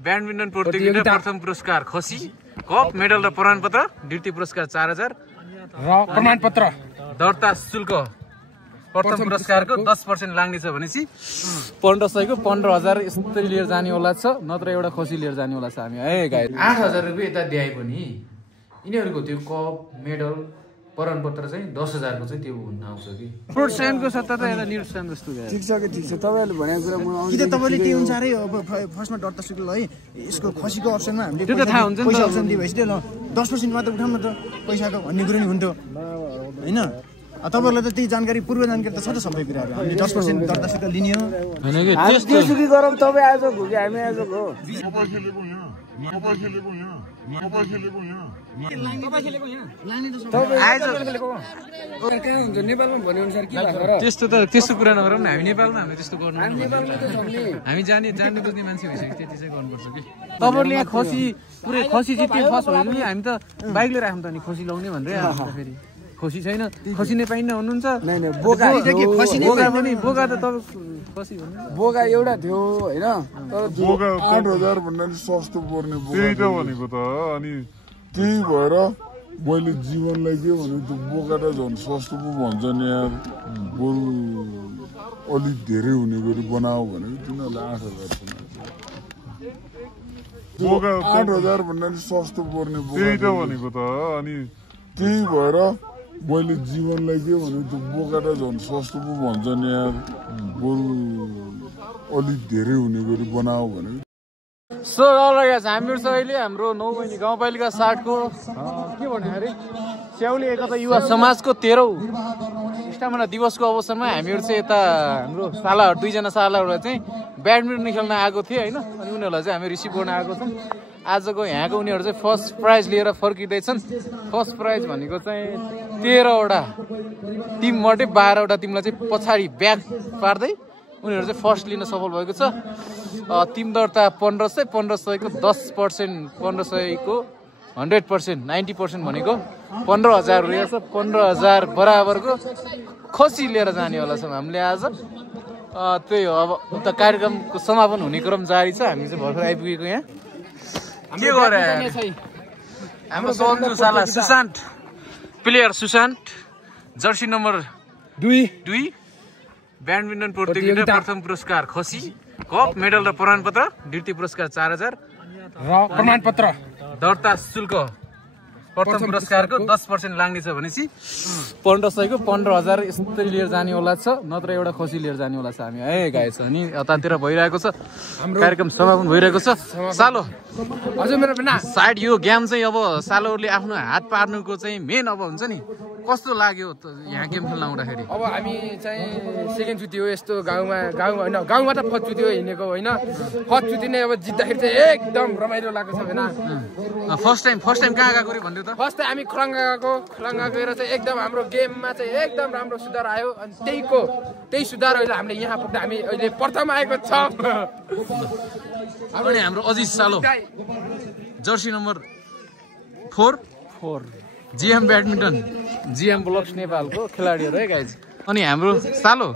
Badminton प्रतियोगिता प्रथम पुरस्कार खसी, कप, मेडल र प्रमाणपत्र, द्वितीय पुरस्कार 4000 र प्रमाणपत्र दर्ता शुल्क प्रथम पुरस्कारको 10% लाग्ने छ भनेपछि 1500 को 15000 यस्तै लिएर जाने होला छ, नत्र एउटा खसी लिएर जाने होला छ हामी। ए गाइस 8000 रुपैयाँ यता दिए पनि यिनीहरुको त्यो कप, मेडल, प्रमाणपत्र चाहिँ 10000 को चाहिँ त्यो हुन आउँछ कि प्रोत्साहनको सट्टा त एउटा निर्साम जस्तो गयो। ठीक छ कि ठीक छ तपाईहरुले भनेको कुरा म कि त तपाईले त्यही अनुसारै अब फर्स्टमा दर्ता शुल्क है यसको खसीको अप्सनमा हामीले त्यो त थाहा हुन्छ नि त पैसा अप्सन दिएपछि त्यो ल 10% मात्र उठाउन त पैसाको भन्ने कुरा नि हुन्थ्यो हैन। तपाईहरुलाई त त्यही जानकारी पूर्व जानकारी त छ त सबै कुराहरु हामीले 10% दर्ता शुल्क लिने हो हैन कि त्यस्तो सुकी गरम तपाई आज हो कि हामी आज हो त्यस्तो त त्यस्तो कुरा नगरौँ न हामी नेपालमा हामी त्यस्तो गर्नु हामी जान्ने बुझ्ने मान्छे भइसक्यो त्यति चाहिँ गर्नुपर्छ कि तपाईहरुले यहाँ पुरै खसी जित्ने फर्स्ट भयो नि हामी त बाइक लिएर आउँ त नि खसी लाउने भनेर फेरि खसी छैन खसी नै पाइन्न हुनुहुन्छ बोका पनि बोका त तपाईँ खसी भन्नु बोका एउटा थियो हैन तर बोका 8000 भन्दा नि सस्तो पर्ने बोका त्यही त भनेको त अनि त्यही भएर मैले जीवनलाई के भने त्यो बोका त झन् सस्तो पो भन्छ नि यार बरु अलि धेरै हुने गरी बनाऊ भनेको तिनीहरूले 8000 बोका 8000 भन्दा नि सस्तो पर्ने बोका त्यही त भनेको त अनि त्यही भएर मैले जीवनलाई के भने त्यो बोका त झन् सस्तो पो भन्छ नि यार बरु अलि धेरै हुने गरी बनाऊ भनेको। सो गाउँलाई हामीहरू छ अहिले हाम्रो 9 महिने गाउँपालिका 60 को के भन्ने अरे स्याउली एकता युवा समाजको 13औं स्थापना दिवसको अवसरमा हामीहरू चाहिँ यता हाम्रो सालाहरु दुईजना सालाहरुलाई चाहिँ ब्याडमिन्टन खेल्न आएको थिए हैन अनि उनीहरुलाई चाहिँ हामी रिसिभ गर्न आएको छौं। आजको यहाँको उनीहरु चाहिँ फर्स्ट प्राइज लिएर फर्किदैछन्। फर्स्ट प्राइज भनेको चाहिँ 13 वटा टिम मध्ये 12 वटा टिमलाई चाहिँ पछाडी ब्याक पार्दै उनीहरु चाहिँ फर्स्ट लिन सफल भएको छ। टिम दर्ता 1500 को 10% 1500 को 100% 90% भनेको 15000 रहेछ। 15000 बराबरको खसी लिएर जाने होला छौं हामीले आज। त्यही हो अब उता कार्यक्रमको समापन हुने क्रम जारी छ। हामी चाहिँ भर्खर आइपुगेको यहाँ के गरे हाम्रो सन्जु साला Sushant player Sushant Jersey number 2 badminton प्रतियोगिता प्रथम पुरस्कार खसी, कप, मेडल र प्रमाणपत्र, द्वितीय पुरस्कार 4000 र प्रमाणपत्र दर्ता शुल्क प्रथम पुरस्कारको 10% लाग्ने छ भनेपछि 1500 को 15000 यस्तै लिएर जाने होला छ, नत्र एउटा खसी लिएर जाने होला छ हामी। ए गाइस अनि यतातिर भइरहेको छ कार्यक्रम समापन भइरहेको छ। सालो हजुर मेरो बिना साइड यो गेम चाहिँ अब सालोहरुले आफ्नो हात पार्नुको चाहिँ मेन अब हुन्छ नि कस्तो लाग्यो यहाँ गेम खेल्न आउँदाखेरि? अब हामी चाहिँ सेकेन्ड चुति हो यस्तो गाउँमा हैन गाउँमा त फर्स्ट चुति हो हिँडेको हैन। फर्स्ट चुति नै अब जित्दाखेरि चाहिँ एकदम रमाइलो लागेको छ हैन। फर्स्ट टाइम कहाँ गएको रे भन्दियो त? फर्स्ट टाइम हामी खलङ्गा गएर चाहिँ एकदम हाम्रो गेममा चाहिँ एकदम राम्रो सुधार आयो अनि त्यही सुधार अहिले हामीले यहाँ पुग्दा हामी अहिले प्रथम आएको छौं। अनि हाम्रो अजिज सालो Jersey number 4 GM badminton GM blocks नेपालको खेलाडीहरु है गाइज। अनि हाम्रो सालो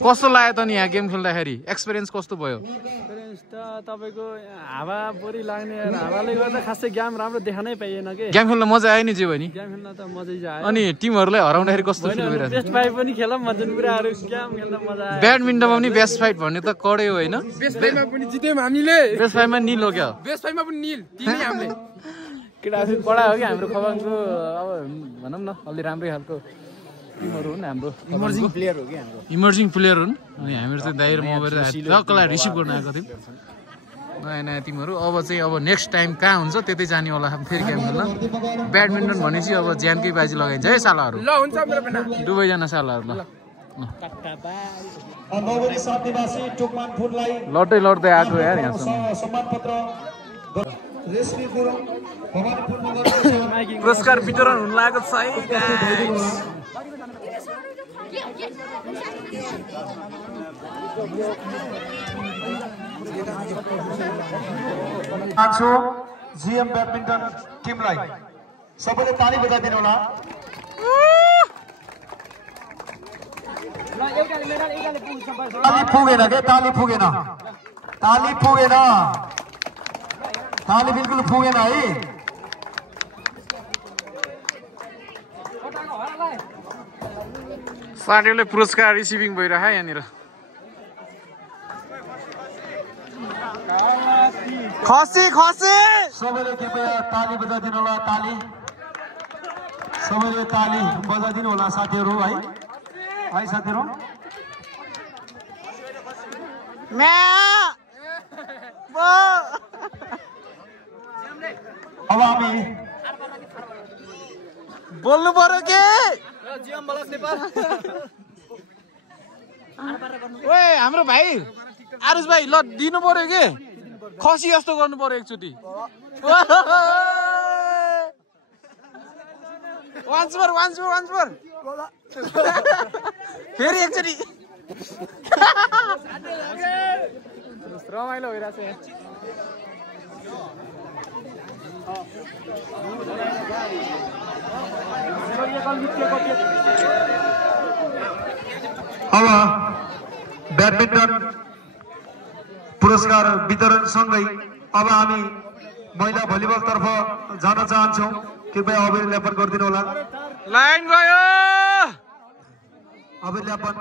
कस्तो लाग्यो त नि यहाँ गेम खेल्दाखेरि एक्सपिरियन्स कस्तो भयो? एक्सपिरियन्स त तपाईको हावा बढी लाग्ने हावाले गर्दा खासै गेम राम्रो देख्नै पाइएन के। गेम खेल्न मजा आयो नि जे भयो नि? गेम खेल्न त मजै आयो। अनि टिमहरुलाई हराउँदाखेरि कस्तो फिल भइरहेछ? बेस्ट फाइट पनि खेलम मजन पुराहरु गेम खेल्न मजा आयो। ब्याडमिन्टनमा पनि बेस्ट फाइट भन्ने त कडै हो हैन? बेस्ट फाइटमा पनि जित्यौं हामीले। बेस्ट फाइटमा निल हो क्या? बेस्ट फाइटमा पनि निल तिनै हामीले। केटाहरु कडा हो कि हाम्रो खबाङको अब भनौं न अलि राम्रै खालको टिमहरु हुन् हाम्रो इमर्जिङ प्लेयर हो कि हाम्रो इमर्जिङ प्लेयर हुन्। अनि हामीहरु चाहिँ दाइर मोबाइल टक्कलाई रिसिभ गर्न आएको थियौं नयाँ टिमहरु। अब चाहिँ अब नेक्स्ट टाइम कहाँ हुन्छ त्यतै जाने होला फेरि गेम खेल्न। ब्याडमिन्टन भनेपछि अब ज्यानकै बाजी लगाइन्छ है सालाहरु। ल हुन्छ मेरो पनि दुवैजना सालाहरु ल लड्दै आएको यार यहाँसम्म। पुरस्कार वितरण हुन लागेको छ है गाइस। जीएम ब्याडमिन्टन टिमलाई सबैले ताली बजाइदिनु होला। ताली पुगेन के ताली पुगेन ताली बिल्कुल पुगेन है। साथीहरूले पुरस्कार रिसिभिङ भइरह यहाँनिर खसी खसी सबैले कृपया ताली बजाइदिनु होला। ताली सबैले ताली बजाइदिनु होला साथीहरू है। है साथीहरू अब हामी बोल्नु पर्यो के ओए हाम्रो भाइ आरुष भाइ ल दिनु पर्यो के खसी जस्तो गर्नु पर्यो एकचोटि वान्स मोर फेरि एकचोटि रमाइलो भइरहेछ अब ब्याडमिन्टन पुरस्कार वितरण सँगै अब हामी महिला भलिबल तर्फ जान चाहन्छौँ। कृपया अभिल्यापन गरिदिनु होला। लाइन गयो अभिल्यापन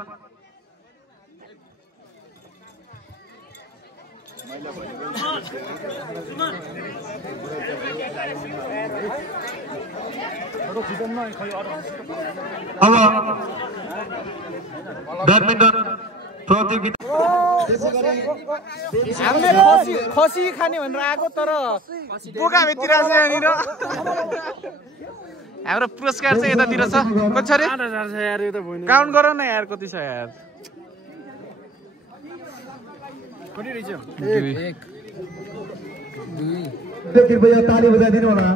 अब ब्याडमिन्टन प्रतियोगिता हामीले खसी खाने भनेर आएको तर बोका भित्र यहाँनिर हाम्रो पुरस्कार चाहिँ यतातिर छ कति छ रे 8000 छ यार यो त भएन काउन्ट गर न यार कति छ यार कति रहेछ कृपया ताली बजाइदिनु होला।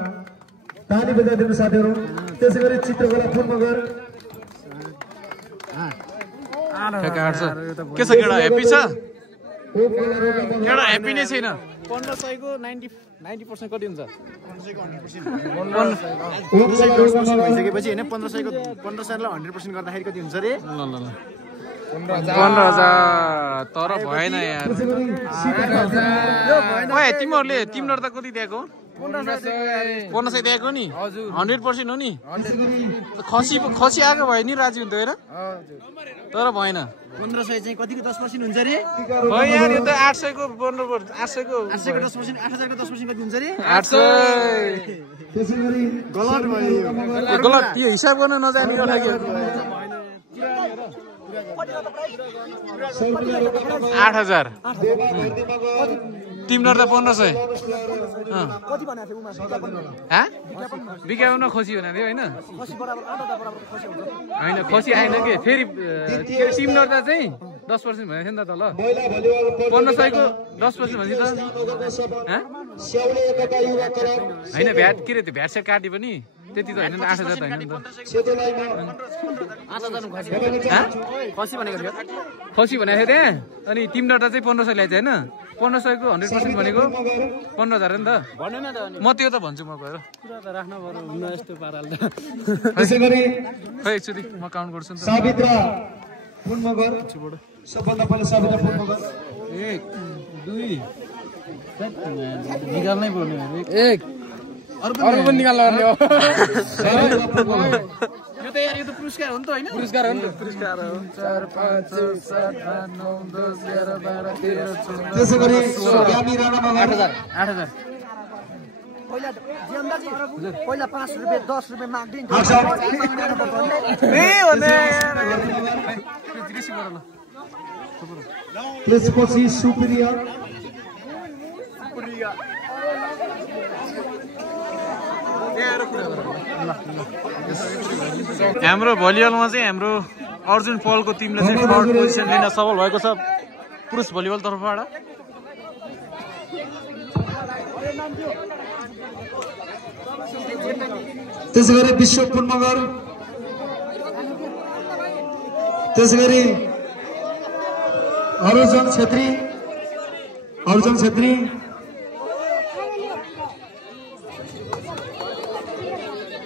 ताली बजाइदिनु साथीहरू। त्यसै गरी चित्रकला फुल मगर के छ केटा हेप्पी छ केटा हेप्पी नै छैन 1500 को 90% कति हुन्छ भइसकेपछि हैन 1500 लाई 100% गर्दाखेरि कति हुन्छ रे ल 15000 तर भएन यार ओए तिमीहरुले त कति दिएको 1500 दिएको नि 100% हो नि खसी आएको भयो नि राजी हुन्थ्यो हैन तर भएन 1500 चाहिँ कतिको 10% हुन्छ रे हो यार यो त 800 को 800 को 10% 8000 को 10% कति हुन्छ रे 800 त्यसैगरी गलत भयो गलत यो हिसाब गर्न नजाने एउटा के 8000 तिम्रो त 1500 कति भनेको थियो उमा विज्ञापनमा खसी भनेको थियो हैन हैन खसी आएन के फेरि तिम्रो त चाहिँ 10% भनेको थियो नि त ल 1500 को 10% भनेपछि त हैन भ्याट के रे त्यो भ्याट सेट काट्यो पनि त्यति त हैन 8000 त हैन नि त 8000 खसी भनेको थियो खसी भनेको थियो त्यहाँ अनि तिम्रो त चाहिँ 1500 ल्याएछ हैन 1500 को 100% भनेको 15000 हो नि त भनेन त अनि म त्यो त भन्छु म गएर कुरा त राख्न पर्यो हुन यस्तो पाराले त त्यसैगरी खै एकचोटि म काउन्ट गर्छु नि त सावित्रा फुल मगर सबभन्दा पहिला सावित्रा फुल मगर 1 2 निकाल्नै पर्ने एक अर्को पनि निकाल्नु पर्ने हो यो त यार यो त पुरस्कार हो नि त हैन पुरस्कार हो नि त पुरस्कार हो 4 5 6 7 8 9 10 11 12 13 14 त्यसैगरी यामी राणा मगर 8000 पहिला जियन्दाजी पहिला 5 रुपैयाँ 10 रुपैयाँ माग्दिन ए भने त्यसपछि सुप्रिया हाम्रो भलिबलमा चाहिँ हाम्रो अर्जुन पलको टिमले चाहिँ थर्ड पोजिसन लिन सफल भएको छ पुरुष भलिबल तर्फबाट त्यसैगरी विश्व फुल मगर त्यसैगरी अर्जुन छेत्री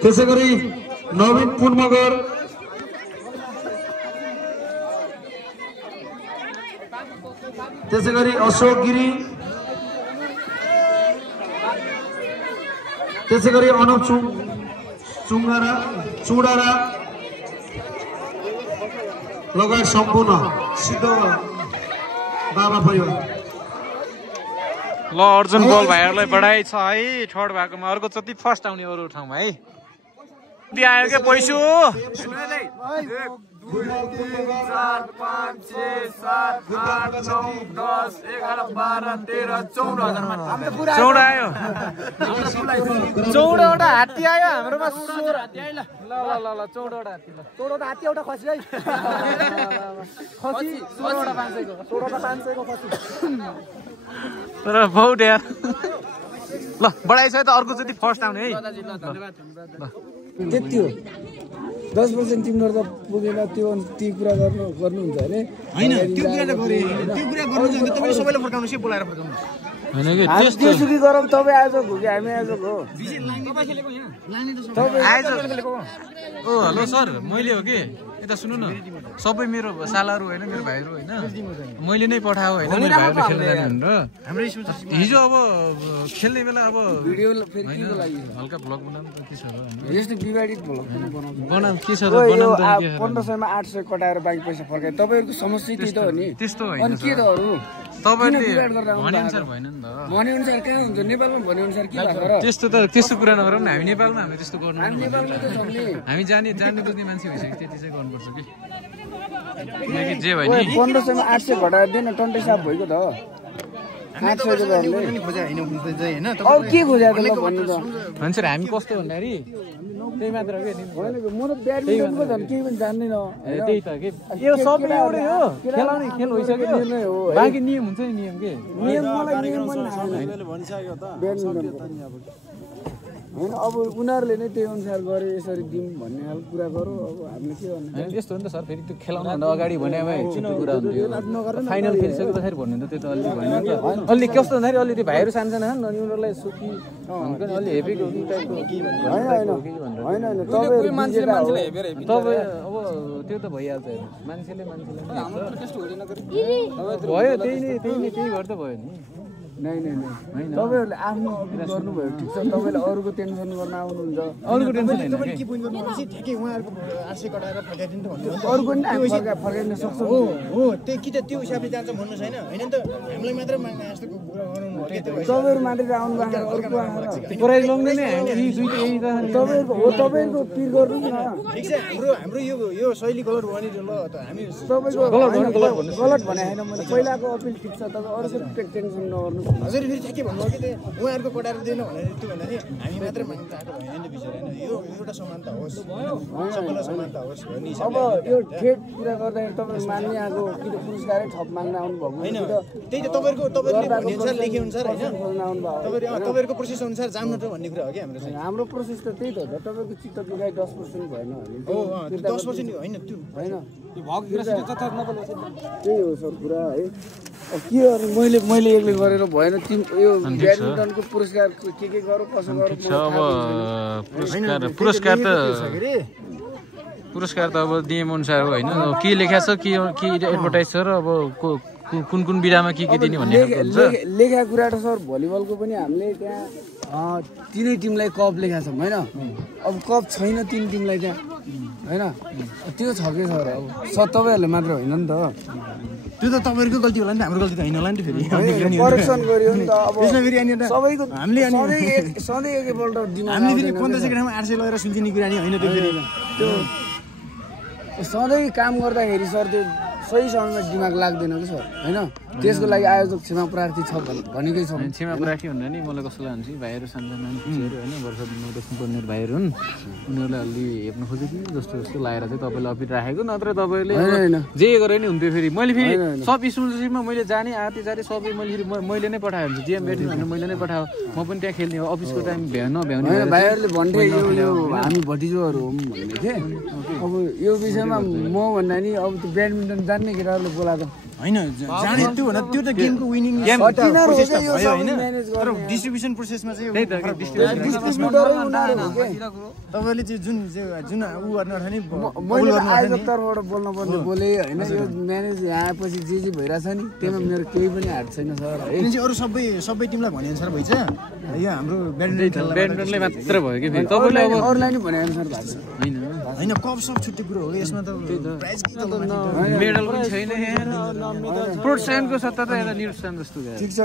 त्यसैगरी नवीन पुन मगर त्यसैगरी अशोक गिरी त्यसै गरी अनुप चुडारा लगायत सम्पूर्ण सिद्ध बाबा परिवार। ल अर्जुन गोल भाइहरूलाई बढाइ छ है थर्ड भएकोमा। अर्को जति फर्स्ट आउने अरू ठाउँमा है आयो क्या पैसो 1 2 3 4 5 6 7 8 9 10 11 12 13 14,000 14 आयो 14वटा हात्ती आयो हाम्रोमा 16 हात्ती आयो। ल 14वटा हात्ती ल 14वटा हात्ती एउटा खसी है खसी 16वटा 500 को खसी तर बहुत यार। ल बढाइ छ त अर्को जति फर्स्ट आउने है। त्यति हो 10% तिम्रो त पुगेन त्यो कुरा गर्नुहुन्छ अरे हैन त्यो कुरा त गरे त्यो कुरा गर्नु चाहिँ तपाईले सबैले फर्काउनुस् है बोलाएर फर्काउनुस् हैन के त्यो सुकी गरम तपाईँ आज हो कि हामी आज हो तपाईँ खेलेको यहाँ लाने त आज खेलेको। ओ हेलो सर मैले हो कि यता सुन्नु न सबै मेरो सालाहरू होइन मेरो भाइहरू होइन मैले नै पठाएको होइन मेरो भाइहरू खेल्न जाने भनेर हिजो अब खेल्ने बेला अब भिडियो फेरि के लागि हल्का भ्लग बनाउनु त के छ र यस्तो विवादित भ्लग बनाउनु के छ र बनाउनु त के छ 1500 मा 800 कटाएर बाइक पैसा फर्काए तपाईहरुको समस्या त्यही त हो नि त्यस्तो होइन अनि के त अरु तपाईहरुले भने अनुसार भएन नि त भने अनुसार कहाँ हुन्छ नेपालमा भने अनुसार के भएको र त्यस्तो कुरा नगरौँ न हामी नेपालमा हामी त्यस्तो गर्नु हामी नेपालमा त छौँ नि हामी जान्ने बुझ्ने मान्छे भइसक्यो त्यति चाहिँ गर्नुपर्छ कि जे भयो नि 1500 मा 800 घटाएर दिएन टन्टे साफ भएको त 800 रुपैयाँले खोजे हैन हुन्छ हैन अरु के खोज्या त ल भन्नु त मान्छेहरु हामी कस्तो भन्दाखेरि त्यही मात्र के होइन म त ब्याडमिन्टनको झन् केही पनि जान्दिन त्यही त के यो सबै एउटै हो खेलाउने खेल भइसक्यो निर्णय हो बाँकी नियम हुन्छ नि नियम के नियम मलाई नियम पनि थाहा छैन भनिसक्यो त ब्याडमिन्टनको हैन अब उनीहरूले नै त्यही अनुसार गरे यसरी दिउँ भन्ने खालको कुरा गरौँ अब हामीले के गर्नु हैन यस्तो हो नि त सर फेरि त्यो खेलाउनुभन्दा अगाडि भने भए छिटो कुरा हुन्थ्यो फाइनल खेलिसकेपछि भन्नु त त्यो त अलि भएन नि त अलि कस्तो भन्दाखेरि अलि त्यो भाइहरू सानसाना छन् अनि उनीहरूलाई सुखी भनेको नि अलि हेभी हो कि टाइपको के होइन तपाईहरु मान्छेले हेपेर तपाईँ अब त्यो त भइहाल्छ हेर्नु मान्छेले हाम्रो त्यस्तो हुँदैन भयो त्यही भएर त भयो नि नै तपाईहरुले आफ्नो गर्नुभयो ठिक छ तपाईले अरूको टेन्सन गर्न आउनुहुन्छ अरूको टेन्सन हैन के पोइन्ट गर्नु भनेपछि ठ्याक्कै उहाँहरुको 800 कटाएर फर्काइदिनु त भन्नु अरूको नि फर्काइन सक्छ हो त्यही कि त त्यो हिसाबले जान्छ भन्नु छैन हैन नि त हामीलाई मात्र माग्ने जस्तो कुरा गर्नु के त्यो तपाईहरु मात्र आउनु भएको अरूको आएर प्राइज लग्ने नै हामी दुईटा यही त तपाईहरुको पिर गर्नु न ठिक छ हाम्रो यो शैली गलत हो नि ल त हामी तपाईको गलत भने हैन मैले पहिलाको अपिल ठिक छ तपाईँ अरूको टेन्सन नगर्नु हजुर फेरि ठ्याक्कै भन्नुभयो कि उहाँहरूको कटाएर दिएन भनेर त्यो भन्दाखेरि हामी मात्रै माग्नु आएको भएन नि बिचरा होइन यो एउटा समानता होस् सबैलाई समानता होस् भन्ने अब यो ठेट कुरा गर्दाखेरि तपाईँ मान्ने आएको कि त पुरस्कारै थप माग्न आउनुभएको होइन त्यही त तपाईँहरूले भनेअनुसार लेखेअनुसार होइन तपाईँहरूको प्रोसेस अनुसार जानु त भन्ने कुरा हो कि हाम्रो चाहिँ हाम्रो प्रोसेस त त्यही त हो तपाईँको चित्त दुखाइ 10% भएन भने हो 10% होइन त्यो होइन त्यही हो सर कुरा है अब के गर्नु मैले एक्लै गरेर भएन यो ब्याडमिन्टनको पुरस्कार के गरौँ कसो गरौँ अब पुरस्कार त अब नियम अनुसार हो होइन के लेखा छ के एडभर्टाइज छ र अब कुन बिडामा के दिने भन्ने लेखा कुरा त सर भलिबलको पनि हामीले त्यहाँ तिनै टिमलाई कप लेखा छौँ होइन अब कप छैन 3 टिमलाई त्यहाँ होइन त्यो छ के सर अब तपाईँहरूले मात्र होइन नि त त्यो त तपाईँहरूको गल्ती होला नि त हाम्रो गल्ती त होइन होला नि त फेरि करेक्सन गर्यो नि त अब त्यसमा फेरि अनि सबैको हामीले सधैँ एकैपल्ट दिमाग हामीले फेरि 1500 ग्राममा 800 लगेर सुल्झिने कुरा नि होइन त्यो फेरि त्यो सधैँ काम गर्दाखेरि सर त्यो सही समयमा दिमाग लाग्दैन कि सर होइन त्यसको लागि आयोजक क्षमा प्रार्थी छ भनेकै छ क्षमा प्रार्थी भन्दा नि मलाई कस्तो लाग्छ भाइहरू सानसाना मान्छेहरू होइन वर्ष पर्ने भाइहरू हुन् उनीहरूलाई अलि हेर्नु खोजेको कि जस्तो लागेर चाहिँ तपाईँले अपिल राखेको नत्र तपाईँले जे गरे नि हुन्थ्यो फेरि मैले फेरि सब स्पोन्सरसिपमा मैले जाने आते सबै मैले नै पठाएको हुन्छु जिएम ब्याट्री भनेर मैले नै पठाएको म पनि त्यहाँ खेल्ने हो अफिसको टाइम नभ्याउने भाइहरूले भन्थे यो हामी भतिजोहरू हौँ भन्ने थिएँ अब यो विषयमा म भन्दा नि अब त्यो ब्याडमिन्टन जान्ने केटाहरूले बोलाएको होइन जाने त्यो भन्दा त्यो त गेमको विनिङ प्रोसेस त भयो होइन तर डिस्ट्रिब्युसन प्रोसेसमा चाहिँ तपाईँले चाहिँ जुन ऊ गर्नु नि मैले आयोजक तर्फबाट बोल्नु पर्ने बोले होइन यो म्यानेज यहाँ आएपछि जे भइरहेछ नि त्यसमा मेरो केही पनि हात छैन सर चाहिँ अरू सबै टिमलाई भने अनुसार भइछ यो हाम्रो ब्याडमिन्टनले मात्र भयो कि तपाईँले अब अरूलाई नि भने अनुसार भएको छ होइन कप सब छुट्टी कुरो हो यसमा त प्राइज मेडल पनि छैन प्रोत्साहनको सट्टा त एउटा निर्साहन जस्तो भयो ठिक छ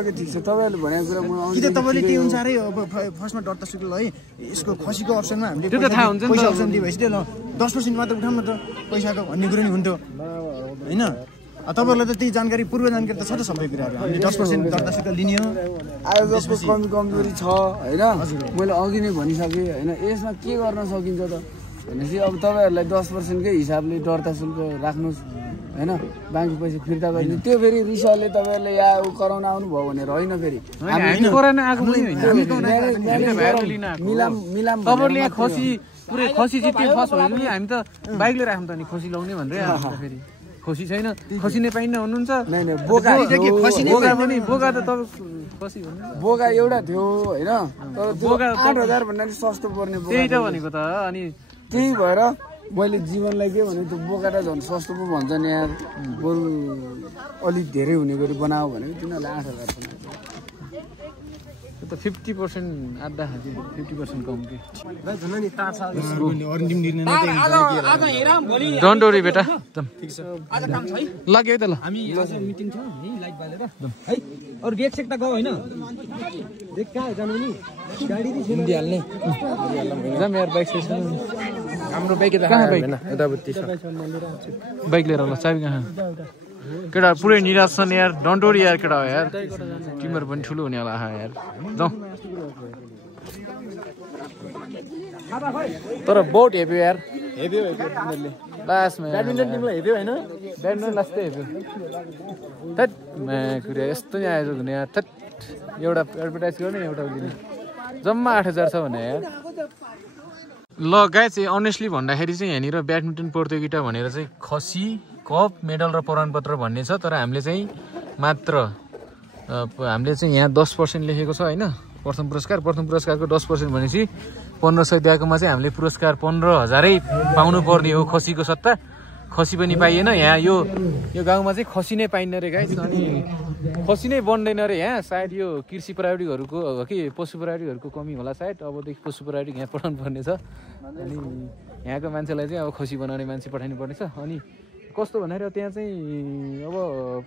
तपाईँहरूले भनेको कुरा म कि त तपाईँले त्यही अनुसारै अब फर्स्टमा डट्टा सुक्यो है यसको खसीको अप्सनमा हामीले त्यो त थाहा हुन्छ नि पैसा अप्सन दिए भएपछि ल 10% मात्र उठाउँ न त पैसाको भन्ने कुरो नि हुन्थ्यो होइन तपाईँहरूलाई त त्यही जानकारी पूर्व जानकारी त छ त सबै कुराहरू हामीले 10% दर्ता सुक्यो लिने हो आयोजकको कमजोरी छ होइन मैले अघि नै भनिसकेँ होइन यसमा के गर्न सकिन्छ त भनेपछि अब तपाईँहरूलाई 10%कै हिसाबले दर्ता शुल्क राख्नुहोस् होइन बाँकी पैसा फिर्ता गरिदिनु त्यो फेरि रिसाले तपाईँहरूले या कराउन आउनुभयो भनेर होइन फेरि तपाईँले यहाँ पुरै खसी जित्यो फर्स्ट भयो नि हामी त बाइक लिएर आउँ त नि खसी लाउने भनेर फेरि खसी छैन खसी नै पाइन्न हुनुहुन्छ बोका त बोका एउटा थियो होइन तर बोका 8,000 भन्दा नि सस्तो पर्ने त्यही त भनेको त अनि त्यही भएर मैले जीवनलाई के भने त्यो बोका त झन् सस्तो पो भन्छ नि यार बरु अलिक धेरै हुने गरी बनाऊ भनेको तिनीहरूलाई 8,000 त 50% आधा 50% कम कि डोन्ट वरी बेटा लाग्यो है त ल हामी मिटिङ छ है लाइट बालेर है अरु गेट सेक त गयो हैन देख कहाँ जानु नि गाडी दि छैन दिहाल्ने जाम यार बाइक स्टेसन हाम्रो बाइक त हैन यताबुत्ती छ बाइक लिएर ल चाबी कहाँ केटा पुरै निराश छन् यार डोन्ट वरी यार केटा हो यार टिमहरु पनि ठुलो हुने होला यार जाऊ तर बहुत हेभी यार हेभी हो तिमीहरुले लास्टमा ब्याडमिन्टन टिमलाई हेभी हैन ब्याडमिन्टन लास्टै हेभी थट मा कुर्या यस्तो नि आएछ भने यार थट एउटा एडभर्टाइज गर्ने एउटा दिने जम्मा 8,000 छ भने यार ल गाइस अनेस्टली भन्दाखेरि चाहिँ यहाँनिर ब्याडमिन्टन प्रतियोगिता भनेर चाहिँ खसी कप मेडल र प्रमाणपत्र भन्ने छ तर हामीले चाहिँ मात्र हामीले चाहिँ यहाँ 10% लेखेको छ हैन प्रथम पुरस्कारको 10% भनेपछि 1500 दिएकोमा चाहिँ हामीले पुरस्कार 15,000 पाउनु पर्ने हो खसीको सट्टा खसी पनि पाइएन यहाँ यो गाउँमा चाहिँ खसी नै पाइन्न रे गाइस अनि खसी नै बन्दैन रे यहाँ सायद यो कृषि प्राविधिकहरूको कि पशु प्राविधिकहरूको कमी होला सायद अबदेखि पशु प्राविधिक यहाँ पठाउनु पर्ने छ अनि यहाँको मान्छेलाई चाहिँ अब खसी बनाउने मान्छे पठाउनु पर्ने छ अनि कस्तो भन्दाखेरि त्यहाँ चाहिँ अब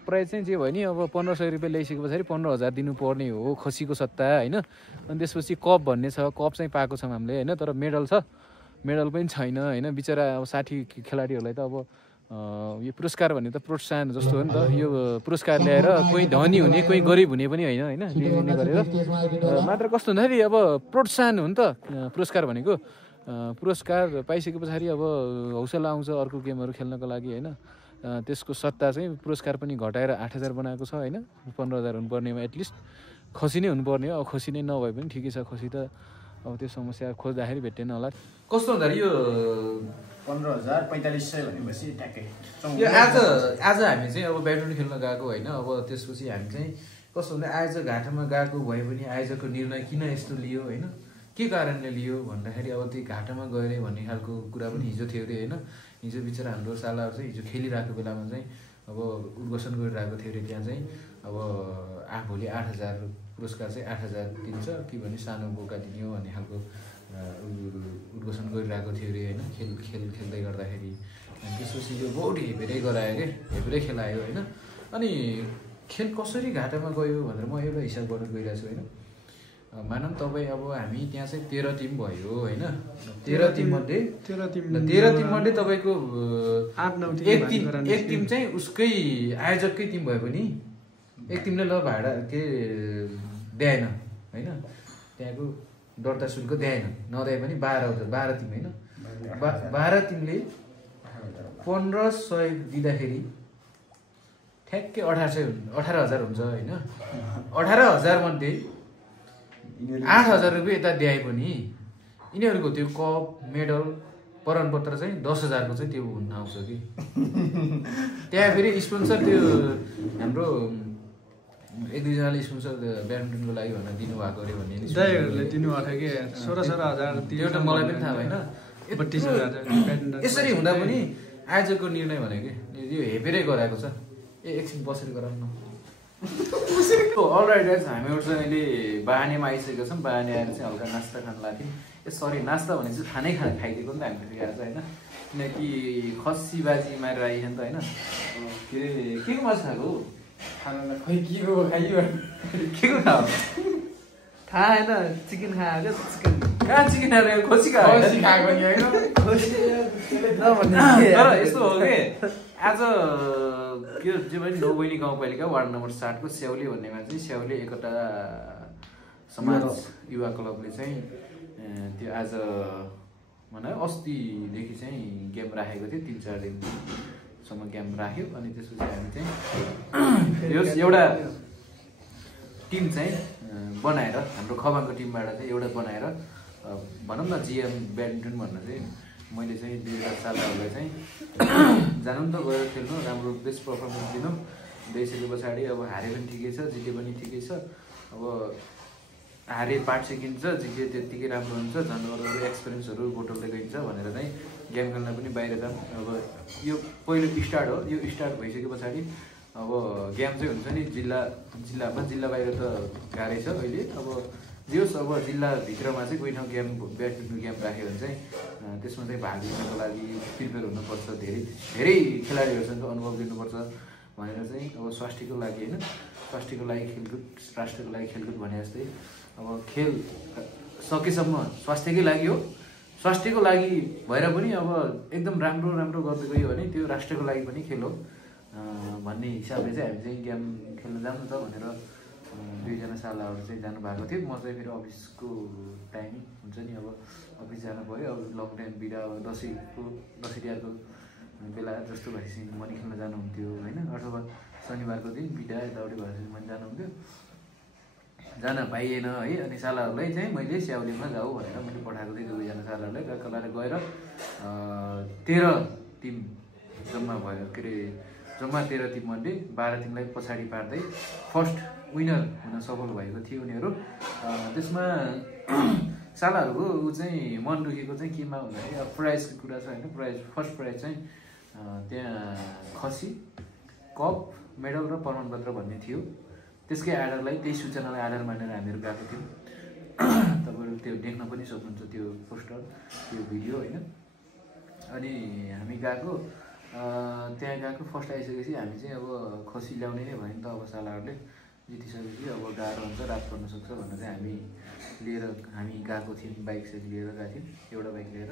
प्राइस चाहिँ जे भयो नि अब 1500 रुपियाँ ल्याइसके पछाडि 15,000 दिनुपर्ने हो खसीको सट्टा होइन अनि त्यसपछि कप भन्ने छ कप चाहिँ पाएको छौँ हामीले होइन तर मेडल छ मेडल पनि छैन होइन बिचरा अब 60 खेलाडीहरूलाई त अब यो पुरस्कार भन्ने त प्रोत्साहन जस्तो हो नि त यो पुरस्कार ल्याएर कोही धनी हुने कोही गरिब हुने पनि होइन लिने गरेर मात्र कस्तो भन्दाखेरि अब प्रोत्साहन हो नि त पुरस्कार भनेको पुरस्कार पाइसके पछाडि अब हौसला आउँछ अर्को गेमहरू खेल्नको लागि होइन त्यसको सट्टा चाहिँ पुरस्कार पनि घटाएर 8,000 बनाएको छ होइन 15,000 हुनुपर्नेमा एटलिस्ट खसी नै हुनुपर्ने हो अब खसी नै नभए पनि ठिकै छ खसी त अब त्यो समस्या खोज्दाखेरि भेटेन होला कस्तो भन्दाखेरि यो 15,450 भनेपछि ट्याक्कै यो आज हामी चाहिँ अब ब्याडमिन्टन खेल्न गएको होइन अब त्यसपछि हामी चाहिँ कस्तो भन्दा आयोजक घाटामा गएको भए पनि आयोजकको निर्णय किन यस्तो लियो होइन के कारणले लियो भन्दाखेरि अब त्यो घाटामा गएर भन्ने खालको कुरा पनि हिजो थियो अरे होइन हिजो बिचरा हाम्रो सालाहरू चाहिँ हिजो खेलिरहेको बेलामा चाहिँ अब उद्घोषण गरिरहेको थियो अरे त्यहाँ चाहिँ अब भोलि 8,000 पुरस्कार चाहिँ 8,000 दिन्छ कि भने सानो बोका दिने हो भन्ने खालको उद्घोषण गरिरहेको थियो अरे होइन खेल्दै गर्दाखेरि अनि त्यसपछि यो बहुत हेपेरै गरायो क्या हेपेरै खेलायो होइन अनि खेल कसरी घाटामा गयो भनेर म एउटा हिसाब गर्न गइरहेको छु होइन मानौँ तपाईँ अब हामी त्यहाँ चाहिँ 13 टिम भयो होइन 13 टिम मध्ये तपाईँको एक टिम चाहिँ उसकै आयोजककै टिम भए पनि एक टिमले ल भाडा के द्याएन होइन त्यहाँको दर्ता शुल्क द्याएन नदिए पनि 12 टिम होइन 12 टिमले 1,500 दिँदाखेरि ठ्याक्कै 18,000 हुन्छ होइन 18,000 मध्ये 8,000 रुपियाँ यता द्याए पनि यिनीहरूको त्यो कप मेडल प्रमाणपत्र चाहिँ 10,000 को चाहिँ त्यो हुन आउँछ कि त्यहाँ फेरि स्पोन्सर त्यो हाम्रो एक दुईजनाले स्पोन्सर ब्याडमिन्टनको लागि भनेर दिनुभएको अरे भन्ने नि दाइहरूले दिनुभएको थियो कि 16,000 त्यो त मलाई पनि थाहा भएन 32,000 यसरी हुँदा पनि आजको निर्णय भनेको यो हेपेरै गराएको छ एकछिन बसेर गराउँ न अलराइट गाइस हामीहरू चाहिँ अहिले बाहानेमा आइसकेको छौँ बाहाने आएर चाहिँ हल्का नास्ता खान लाग्यौँ सरी नास्ता भने चाहिँ खानै खाइदिएको नि त हामीले फेरि आज होइन किनकि खसी बाजी मारेर आइयो नि त होइन के अरे के को मासु खाएको खानालाई खै के को खाइयो के को खायो थाहा होइन चिकन खायो चिकन कहाँ चिकन खायो खसी खायो तर यस्तो हो कि आज के जे पनि नौबैनी गाउँपालिका वार्ड नम्बर 7 को स्याउली भन्नेमा चाहिँ स्याउली एकता समाज युवा क्लबले चाहिँ त्यो आज भनौँ अस्तिदेखि चाहिँ गेम राखेको थियो 3-4 दिनसम्म गेम राख्यो अनि त्यसपछि हामी चाहिँ एउटा टिम चाहिँ बनाएर हाम्रो खबाङको टिमबाट चाहिँ एउटा बनाएर भनौँ न जिएम ब्याडमिन्टन भनेर चाहिँ मैले चाहिँ 2007 सालहरूलाई चाहिँ जानु नि त गएर खेल्नु राम्रो बेस्ट पर्फर्मेन्स दिनु गइसके पछाडि अब हारे पनि ठिकै छ जिते पनि ठिकै छ अब हारे पार्ट सिकिन्छ जिते त्यत्तिकै राम्रो हुन्छ झन् अरू एक्सपिरियन्सहरू बोटलले गइन्छ भनेर चाहिँ गेम खेल्न पनि बाहिर जाऊँ अब यो पहिलो स्टार्ट हो यो स्टार्ट भइसके पछाडि अब गेम चाहिँ हुन्छ नि जिल्लामा जिल्ला बाहिर त गाह्रै छ अहिले अब जे होस् अब जिल्लाभित्रमा चाहिँ कोही ठाउँ गेम ब्याडमिन्टन गेम राख्यो भने चाहिँ त्यसमा चाहिँ भाग लिनको लागि प्रिपेयर हुनुपर्छ धेरै खेलाडीहरूसँग अनुभव लिनुपर्छ भनेर चाहिँ अब स्वास्थ्यको लागि होइन स्वास्थ्यको लागि खेलकुद राष्ट्रको लागि खेलकुद भने जस्तै अब खेल सकेसम्म स्वास्थ्यकै लागि हो स्वास्थ्यको लागि भएर पनि अब एकदम राम्रो गर्दै गयो भने त्यो राष्ट्रको लागि पनि खेल हो भन्ने हिसाबले चाहिँ हामी चाहिँ गेम खेल्न जानु त भनेर 2 जना सालाहरू चाहिँ जानुभएको थियो म चाहिँ फेरि अफिसको टाइम हुन्छ नि अब अफिस जानु पऱ्यो अब लङ टाइम बिदा दसैँ तिहारको बेला जस्तो भएपछि मनी खेल्न जानुहुन्थ्यो होइन अथवा शनिबारको दिन बिदा यताउति भएपछि मनी जानुहुन्थ्यो जान पाइएन है अनि सालाहरूलाई चाहिँ मैले स्याउलीमा जाऊ भनेर मैले पठाएको थिएँ 2 जना सालाहरूलाई कलाले गएर 13 टिम जम्मा भयो के अरे जम्मा 13 टिममध्ये 12 टिमलाई पछाडि पार्दै फर्स्ट विनर हुन सफल भएको थियो उनीहरू त्यसमा सालाहरूको ऊ चाहिँ मन दुखेको चाहिँ केमा भन्दाखेरि अब प्राइजको कुरा छ होइन प्राइज फर्स्ट प्राइज चाहिँ त्यहाँ खसी कप मेडल र प्रमाणपत्र भन्ने थियो त्यसकै आधारलाई त्यही सूचनालाई आधार मानेर हामीहरू गएको थियौँ तपाईँहरू त्यो देख्न पनि सक्नुहुन्छ त्यो पोस्टर त्यो भिडियो होइन अनि हामी गएको त्यहाँ गएको फर्स्ट आइसकेपछि हामी चाहिँ अब खसी ल्याउने नै भयो नि त अब सालाहरूले जितिसकेपछि अब गाह्रो हुन्छ रात पर्न सक्छ भनेर चाहिँ हामी गएको थियौँ बाइक साइक लिएर गएको थियौँ एउटा बाइक लिएर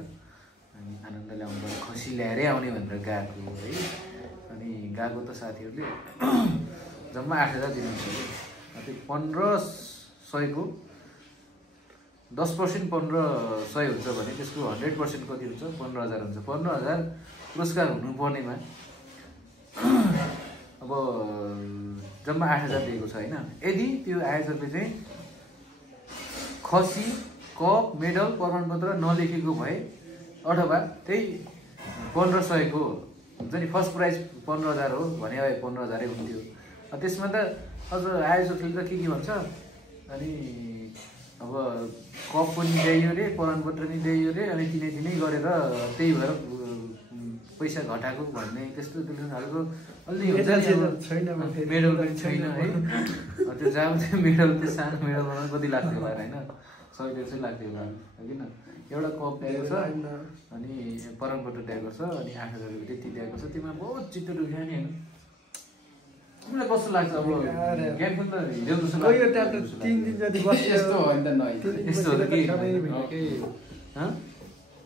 अनि आनन्द ल्याउनु पर्यो खसी ल्याएरै आउने भनेर गएको है अनि गएको त साथीहरूले जम्मा 8,000 दिनुहुन्छ त्यो 1500 को 10% 1500 हुन्छ भने त्यसको 100% कति हुन्छ 15,000 हुन्छ 15,000 पुरस्कार हुनुपर्नेमा अब जम्मा 8,000 दिएको छ होइन यदि त्यो आयोजकले चाहिँ खसी कप मेडल प्रमाणपत्र नलेखेको भए अथवा त्यही 1500 को हुन्छ नि फर्स्ट प्राइज 15,000 हो भने भए 15,000 हुन्थ्यो त्यसमा त अझ आयोजकले त के भन्छ अनि अब कप पनि ल्याइयो रे प्रमाणपत्र पनि ल्याइयो रे अनि तिनै गरेर त्यही भएर पैसा घटाएको भन्ने त्यस्तो खालको अलि छैन मेडल पनि छैन है त्यो जहाँ चाहिँ मेडल त्यो सानो मेडल बनाउनु कति लाग्थ्यो होला होइन 100-150 लाग्थ्यो होला किन एउटा कप दिएको छ अनि प्रमाणपत्र दिएको छ अनि 8,000 रुपियाँ त्यति दिएको छ त्यसमा बहुत चित्त दुख्यो नि होइन तिमीलाई कस्तो लाग्छ अब गेम खेल्न हिजो जस्तो लाग्छ 3 दिन जति बस्यो यस्तो हो नि त नै यस्तो हो कि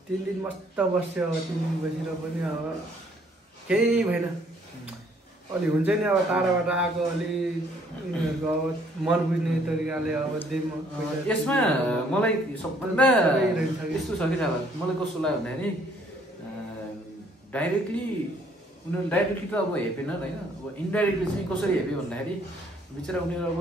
3 दिन मस्त बस्यो 3 दिन बसेर पनि अब केही भएन अलि हुन्छ नि अब टाढाबाट आएको अलि उनीहरूको अब मन बुझ्ने तरिकाले अब यसमा मलाई सबभन्दा यस्तो छ कि थाहा मलाई कस्तो लाग्यो भन्दाखेरि डाइरेक्टली उनीहरू डाइरेक्टली त अब हेपेन होइन अब इन्डाइरेक्टली चाहिँ कसरी हेप्यो भन्दाखेरि बिचरा उनीहरू अब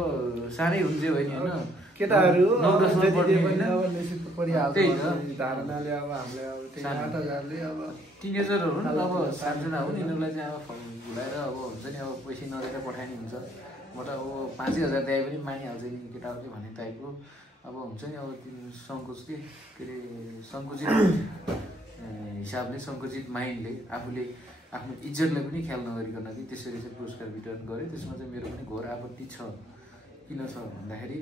साह्रै हुन्थ्यो होइन होइन केटाहरू 9-10 मा पढ्ने होइन अब निश्चित परिहाल्छ त्यही हो। धारणाले अब हामीले अब त्यही 8,000ले अब टिनेजरहरू नि अब सानसाना हुन् यिनीहरूलाई चाहिँ अब भुलाएर अब हुन्छ नि अब पैसा नदिएर पठाइने हुन्छ मतलब अब 5,000 दिए पनि मानिहाल्छ नि केटाहरूले भन्ने टाइपको अब हुन्छ नि अब सङ्कुचित के अरे सङ्कुचित हिसाबले सङ्कुचित माइन्डले आफूले आफ्नो इज्जतलाई पनि ख्याल नगरिकन कि त्यसरी चाहिँ पुरस्कार वितरण गरेँ त्यसमा चाहिँ मेरो पनि घोर आपत्ति छ किन छ भन्दाखेरि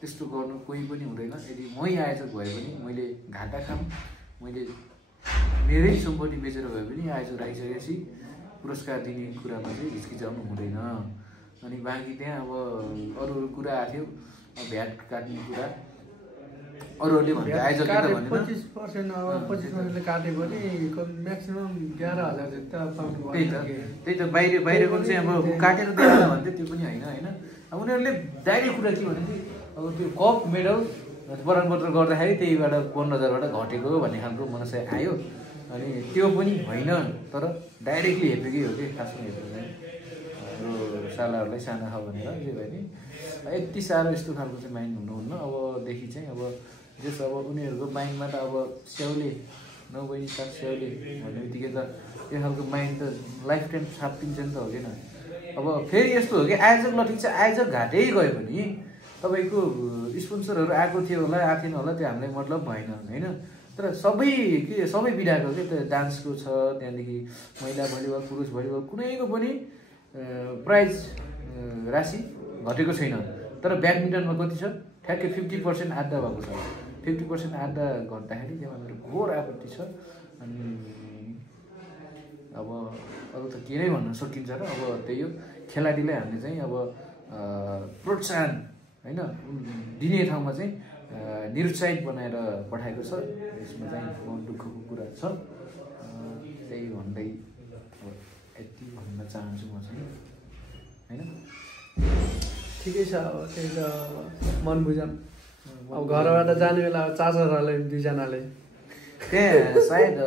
त्यस्तो गर्नु कोही पनि हुँदैन यदि मै आयोजक भए पनि मैले घाटा खाम मैले मेरै सम्पत्ति बेचेर भए पनि आयोजक राखिसकेपछि पुरस्कार दिने कुरामा चाहिँ हिचकिचाउनु हुँदैन अनि बाँकी त्यहाँ अब अरू अरू कुरा आएको थियो भ्याट काट्ने कुरा अरूहरूले भन्छ आयोजकले त भनेन 25% अब 25%ले काटे पनि म्याक्सिमम 11,000 जति पाउनु त्यही त बाहिरको चाहिँ अब काटेर दिएर भन्थ्यो त्यो पनि होइन अब उनीहरूले डाइरेक्ट कुरा के भने अब त्यो कप मेडल प्रमाणपत्र गर्दाखेरि त्यहीबाट 15,000बाट घटेको भन्ने खालको मनसाय आयो अनि त्यो पनि होइन तर डाइरेक्टली हेपेकै हो कि खासमा हेपेको चाहिँ हाम्रो सालाहरूलाई साना छ भनेर जे भयो नि यति साह्रो यस्तो खालको चाहिँ माइन्ड हुनुहुन्न अबदेखि चाहिँ अब जस अब उनीहरूको माइन्डमा त अब स्याउले 9 बजी 7 स्याउले भन्ने बित्तिकै त त्यो खालको माइन्ड त लाइफ टाइम छापिन्छ नि त हो किन अब फेरि यस्तो हो कि आयोजक ल ठिक छ आयोजक घाटै गयो भने तपाईँको स्पोन्सरहरू आएको थियो होला आएको थिएन होला त्यो हामीलाई मतलब भएन होइन तर सबै विधाको के त्यो डान्सको छ त्यहाँदेखि महिला भलिबल पुरुष भलिबल कुनैको पनि प्राइज राशि घटेको छैन तर ब्याडमिन्टनमा कति छ ठ्याक्कै 50% आधा भएको छ 50% आधा घट्दाखेरि त्यसमा मेरो घोर आपत्ति छ अनि अब अरू त के नै भन्न सकिन्छ र अब त्यही हो खेलाडीलाई हामीले चाहिँ अब प्रोत्साहन होइन दिने ठाउँमा चाहिँ निरुत्साहित बनाएर पठाएको छ यसमा चाहिँ बहुत दुःखको कुरा छ त्यही भन्दै अब यति भन्न चाहन्छु म चाहिँ होइन ठिकै छ अब त्यही त मन बुझाम अब घरबाट जाने बेला चार्जरहरूले 2जनाले त्यहाँ सायद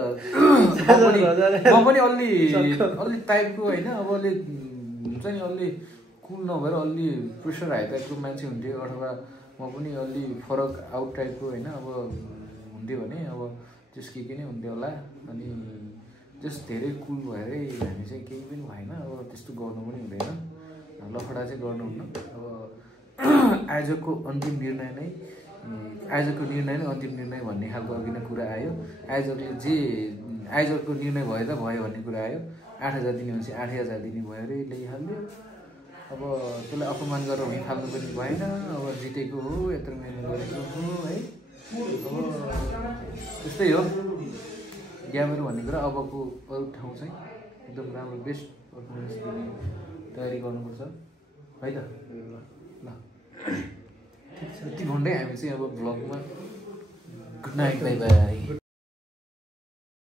म पनि अलि टाइपको होइन अब अलि हुन्छ नि अलि कुल नभएर अलि प्रेसर हाई टाइपको मान्छे हुन्थ्यो अथवा म पनि अलि फरक आउट टाइपको होइन अब हुन्थ्यो भने अब त्यस के नै हुन्थ्यो होला अनि त्यस धेरै कुल भएरै हामी चाहिँ केही पनि भएन अब त्यस्तो गर्नु पनि हुँदैन लफडा चाहिँ गर्नुहुन्न अब आयोजकको अन्तिम निर्णय नै अन्तिम निर्णय भन्ने खालको अघि नै कुरा आयो आयोजकको निर्णय भयो त भयो भन्ने कुरा आयो 8,000 दिने भनेपछि 8,000 दिने भयो अरे ल्याइहाल्यो अब त्यसलाई अपमान गरेर हुने खालको पनि भएन अब जितेको हो यत्रो मिहिनेत गरेको हो है अब त्यस्तै हो ग्यामहरू भन्ने कुरा अबको अरू ठाउँ चाहिँ एकदम राम्रो बेस्ट पर्फर्मेन्स दिने तयारी गर्नुपर्छ है त ल यति भन्दै हामी चाहिँ अब भ्लगमा गुड नाइट बाई बाई